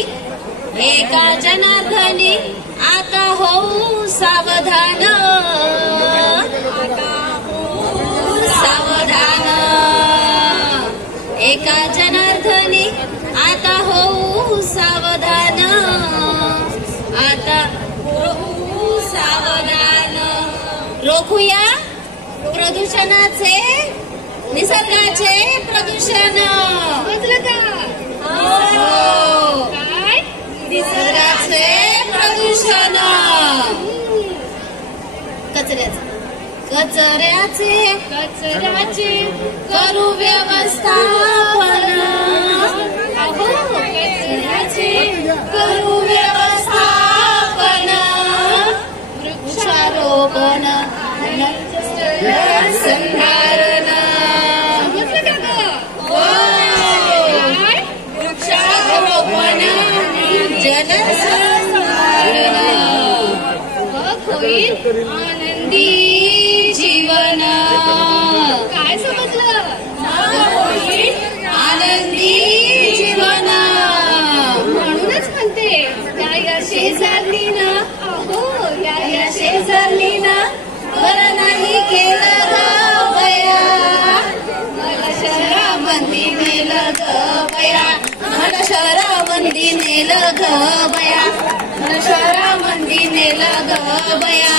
जनार्दनी एका जनार्दनी आता होऊ सावधान सावधान एका जनार्दनी आता होऊ सावधान आता होऊ सावधान रोखूया प्रदूषणाचे निसर्गाचे प्रदूषण म्हटलं का काय निसर्गाचे प्रदूषण कचऱ्याचे करू व्यवस्थापन कचऱ्याचे करू व्यवस्थापन वृक्षारोपण संधारण वृक्षारोपण जलसंधारण होईल आनंदी जीवन काय समजलं होईल आनंदी जीवन म्हणूनच म्हणते या शेजारणीनं या शेजारणीनं बरं नाही केलं ग बया मला शहरामध्ये नेलं ग बया मला शहरामध्ये नेलं ग बया मला शहरामध्ये नेलं ग बया